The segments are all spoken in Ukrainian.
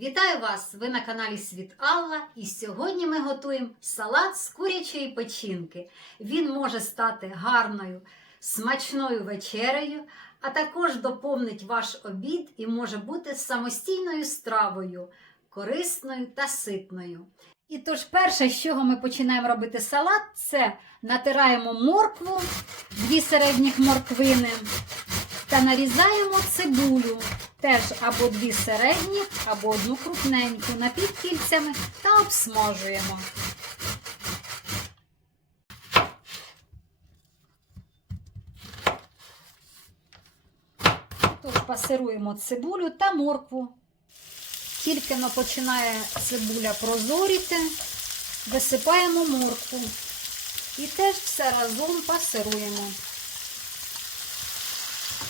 Вітаю вас! Ви на каналі Світ Алла, і сьогодні ми готуємо салат з курячої печінки. Він може стати гарною, смачною вечерею, а також доповнить ваш обід і може бути самостійною стравою, корисною та ситною. І тож, перше, з чого ми починаємо робити салат, це натираємо моркву, дві середніх морквини та нарізаємо цибулю. Теж або дві середні, або одну крупненьку напівкільцями та обсмажуємо. Тож пасируємо цибулю та моркву. Тільки починає цибуля прозоріти, висипаємо моркву. І теж все разом пасируємо.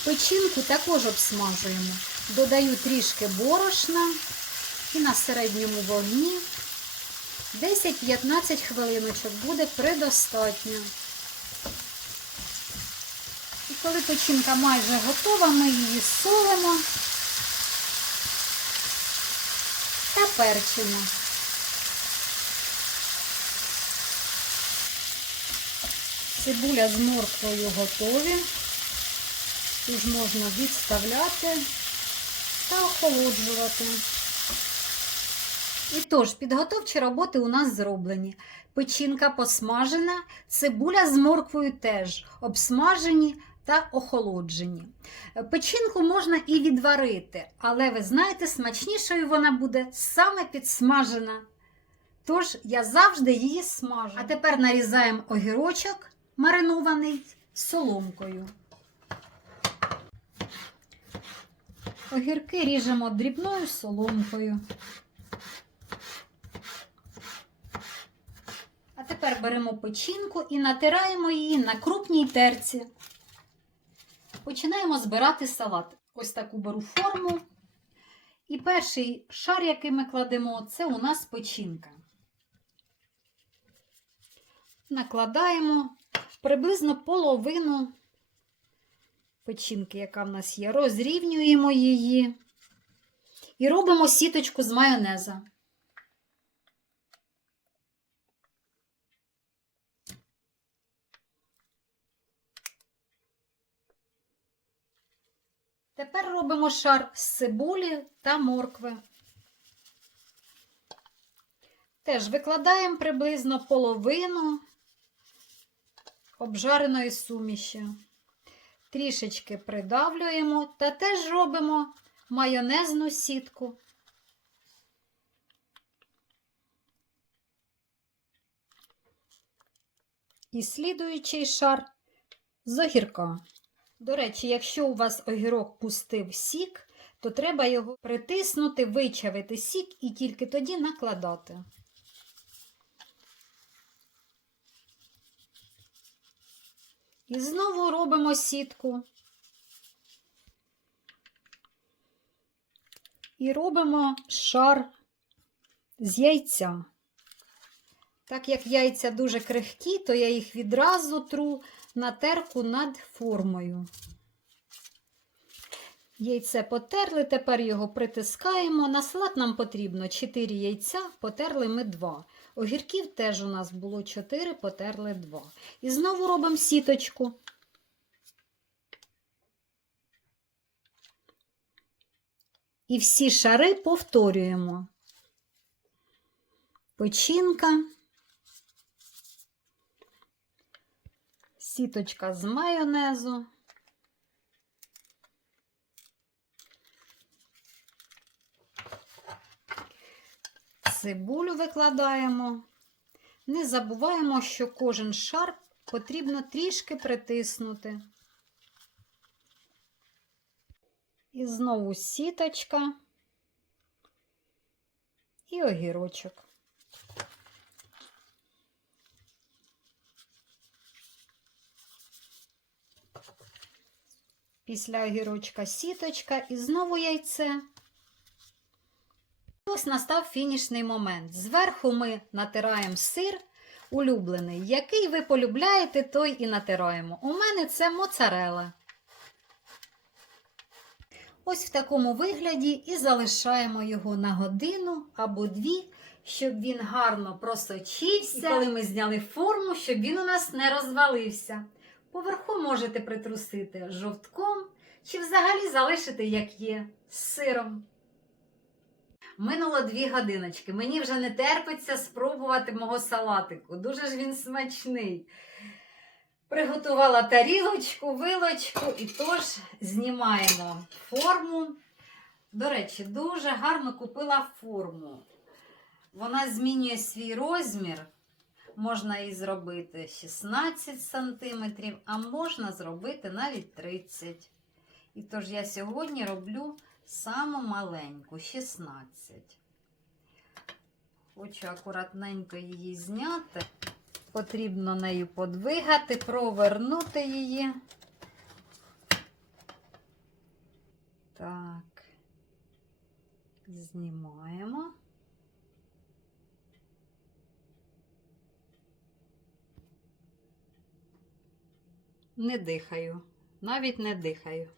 Печінку також обсмажуємо. Додаю трішки борошна і на середньому вогні 10-15 хвилиночок буде предостатньо. І коли печінка майже готова, ми її солимо та перчимо. Цибуля з морквою готові. Тож можна відставляти та охолоджувати. І тож, підготовчі роботи у нас зроблені. Печінка посмажена, цибуля з морквою теж обсмажені та охолоджені. Печінку можна і відварити, але ви знаєте, смачнішою вона буде саме підсмажена. Тож я завжди її смажу. А тепер нарізаємо огірочок маринований соломкою. Огірки ріжемо дрібною соломкою. А тепер беремо печінку і натираємо її на крупній терці. Починаємо збирати салат. Ось таку беру форму. І перший шар, який ми кладемо, це у нас печінка. Накладаємо приблизно половину печінки, яка в нас є, розрівнюємо її і робимо сіточку з майонеза. Тепер робимо шар з цибулі та моркви. Теж викладаємо приблизно половину обжареної суміші трішечки придавлюємо та теж робимо майонезну сітку. І слідуючий шар з огірка. До речі, якщо у вас огірок пустив сік, то треба його притиснути, вичавити сік і тільки тоді накладати. І знову робимо сітку. І робимо шар з яйця. Так як яйця дуже крихкі, то я їх відразу тру на терку над формою. Яйце потерли, тепер його притискаємо. На салат нам потрібно 4 яйця, потерли ми 2. Огірків теж у нас було 4, потерли 2. І знову робимо сіточку. І всі шари повторюємо. Печінка, сіточка з майонезу. Цибулю викладаємо. Не забуваємо, що кожен шар потрібно трішки притиснути. І знову сіточка і огірочок. Після огірочка сіточка і знову яйце. Ось настав фінішний момент. Зверху ми натираємо сир улюблений. Який ви полюбляєте, той і натираємо. У мене це моцарела. Ось в такому вигляді і залишаємо його на годину або дві, щоб він гарно просочився. І коли ми зняли форму, щоб він у нас не розвалився. Поверху можете притрусити жовтком чи взагалі залишити, як є, з сиром. Минуло дві годиночки. Мені вже не терпиться спробувати мого салатику. Дуже ж він смачний. Приготувала тарілочку, вилочку і тож знімаємо форму. До речі, дуже гарно купила форму. Вона змінює свій розмір. Можна її зробити 16 см, а можна зробити навіть 30 І тож я сьогодні роблю саму маленьку 16. Хочу акуратненько її зняти. Потрібно нею подвигати, провернути її. Так, знімаємо. Не дихаю, навіть не дихаю.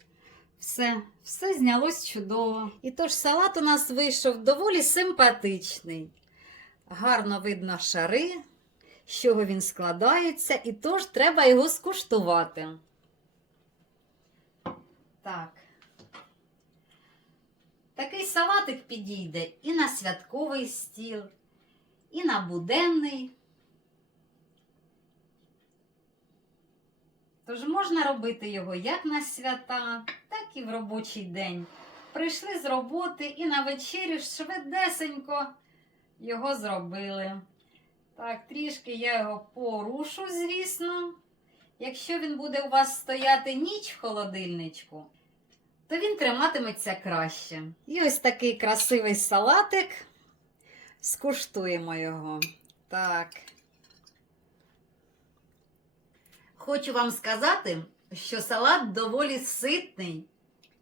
Все, все знялось чудово. І тож салат у нас вийшов доволі симпатичний. Гарно видно шари, з чого він складається, і тож треба його скуштувати. Так. Такий салатик підійде і на святковий стіл, і на буденний. Тож можна робити його як на свята, так і в робочий день. Прийшли з роботи і на вечерю швидесенько його зробили. Так, трішки я його порушу, звісно. Якщо він буде у вас стояти ніч в холодильничку, то він триматиметься краще. І ось такий красивий салатик. Скуштуємо його. Так. Хочу вам сказати, що салат доволі ситний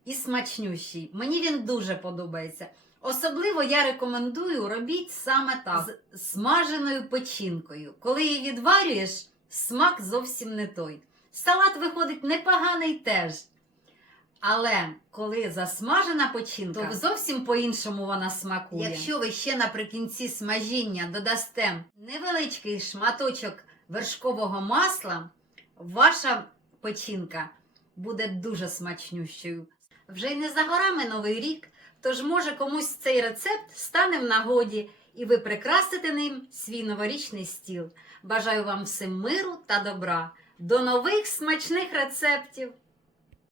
і смачнющий. Мені він дуже подобається. Особливо я рекомендую робіть саме так з смаженою печінкою. Коли її відварюєш, смак зовсім не той. Салат виходить непоганий теж. Але коли засмажена печінка, то зовсім по-іншому вона смакує. Якщо ви ще наприкінці смажіння додасте невеличкий шматочок вершкового масла, ваша печінка буде дуже смачнющою. Вже й не за горами новий рік, тож може комусь цей рецепт стане в нагоді, і ви прикрасите ним свій новорічний стіл. Бажаю вам всім миру та добра. До нових смачних рецептів!